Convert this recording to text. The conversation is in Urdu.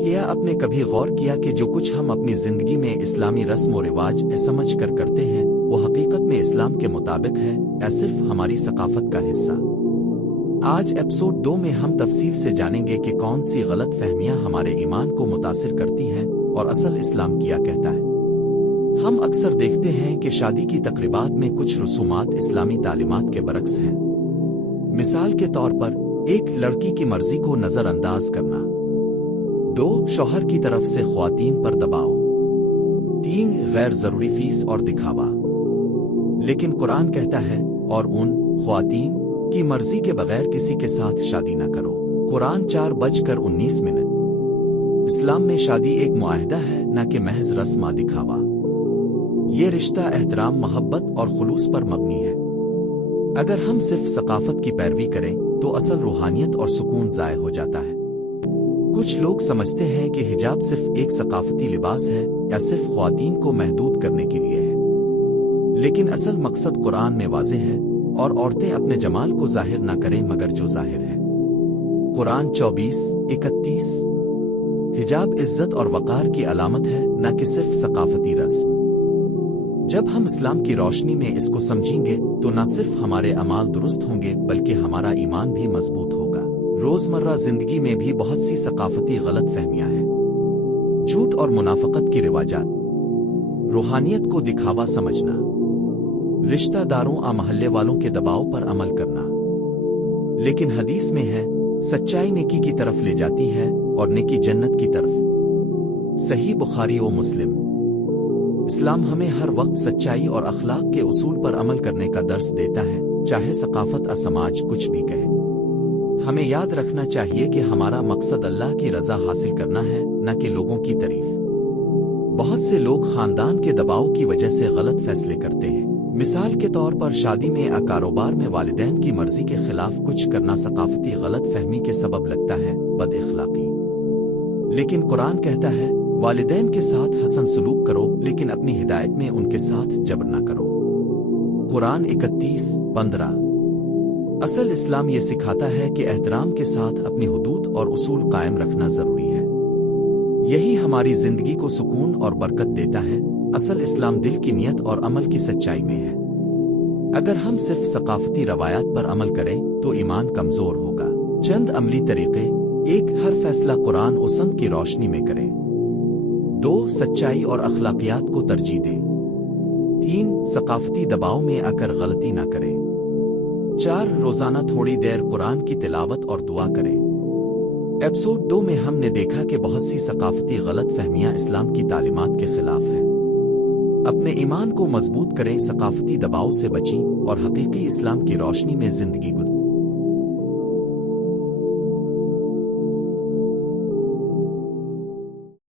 کیا آپ نے کبھی غور کیا کہ جو کچھ ہم اپنی زندگی میں اسلامی رسم و رواج سمجھ کر کرتے ہیں وہ حقیقت میں اسلام کے مطابق ہے یا صرف ہماری ثقافت کا حصہ؟ آج ایپیسوڈ 2 میں ہم تفصیل سے جانیں گے کہ کون سی غلط فہمیاں ہمارے ایمان کو متاثر کرتی ہیں اور اصل اسلام کیا کہتا ہے۔ ہم اکثر دیکھتے ہیں کہ شادی کی تقریبات میں کچھ رسومات اسلامی تعلیمات کے برعکس ہیں۔ مثال کے طور پر ایک لڑکی کی مرضی کو نظر انداز کرنا، 2 شوہر کی طرف سے خواتین پر دباؤ، 3 غیر ضروری فیس اور دکھاوا۔ لیکن قرآن کہتا ہے اور ان خواتین کی مرضی کے بغیر کسی کے ساتھ شادی نہ کرو۔ قرآن 4:19۔ اسلام میں شادی ایک معاہدہ ہے، نہ کہ محض رسم دکھاوا۔ یہ رشتہ احترام، محبت اور خلوص پر مبنی ہے۔ اگر ہم صرف ثقافت کی پیروی کریں تو اصل روحانیت اور سکون ضائع ہو جاتا ہے۔ کچھ لوگ سمجھتے ہیں کہ حجاب صرف ایک ثقافتی لباس ہے یا صرف خواتین کو محدود کرنے کے لیے ہے، لیکن اصل مقصد قرآن میں واضح ہے، اور عورتیں اپنے جمال کو ظاہر نہ کریں مگر جو ظاہر ہے۔ قرآن 24:31۔ حجاب عزت اور وقار کی علامت ہے، نہ کہ صرف ثقافتی رسم۔ جب ہم اسلام کی روشنی میں اس کو سمجھیں گے تو نہ صرف ہمارے اعمال درست ہوں گے بلکہ ہمارا ایمان بھی مضبوط ہوگا۔ روزمرہ زندگی میں بھی بہت سی ثقافتی غلط فہمیاں ہیں۔ جھوٹ اور منافقت کی رواجات، روحانیت کو دکھاوا سمجھنا، رشتہ داروں محلے والوں کے دباؤ پر عمل کرنا۔ لیکن حدیث میں ہے، سچائی نیکی کی طرف لے جاتی ہے اور نیکی جنت کی طرف۔ صحیح بخاری و مسلم۔ اسلام ہمیں ہر وقت سچائی اور اخلاق کے اصول پر عمل کرنے کا درس دیتا ہے، چاہے ثقافت سماج کچھ بھی کہے۔ ہمیں یاد رکھنا چاہیے کہ ہمارا مقصد اللہ کی رضا حاصل کرنا ہے، نہ کہ لوگوں کی تعریف۔ بہت سے لوگ خاندان کے دباؤ کی وجہ سے غلط فیصلے کرتے ہیں۔ مثال کے طور پر شادی میں یا کاروبار میں والدین کی مرضی کے خلاف کچھ کرنا ثقافتی غلط فہمی کے سبب لگتا ہے بد اخلاقی۔ لیکن قرآن کہتا ہے، والدین کے ساتھ حسن سلوک کرو لیکن اپنی ہدایت میں ان کے ساتھ جبر نہ کرو۔ قرآن 31:15۔ اصل اسلام یہ سکھاتا ہے کہ احترام کے ساتھ اپنی حدود اور اصول قائم رکھنا ضروری ہے۔ یہی ہماری زندگی کو سکون اور برکت دیتا ہے۔ اصل اسلام دل کی نیت اور عمل کی سچائی میں ہے۔ اگر ہم صرف ثقافتی روایات پر عمل کریں تو ایمان کمزور ہوگا۔ چند عملی طریقے: 1 ہر فیصلہ قرآن و سنت کی روشنی میں کریں۔ 2 سچائی اور اخلاقیات کو ترجیح دیں۔ 3 ثقافتی دباؤ میں آ کر غلطی نہ کریں۔ 4 روزانہ تھوڑی دیر قرآن کی تلاوت اور دعا کریں۔ ایپیسوڈ 2 میں ہم نے دیکھا کہ بہت سی ثقافتی غلط فہمیاں اسلام کی تعلیمات کے خلاف ہیں۔ اپنے ایمان کو مضبوط کریں، ثقافتی دباؤ سے بچیں اور حقیقی اسلام کی روشنی میں زندگی گزاریں۔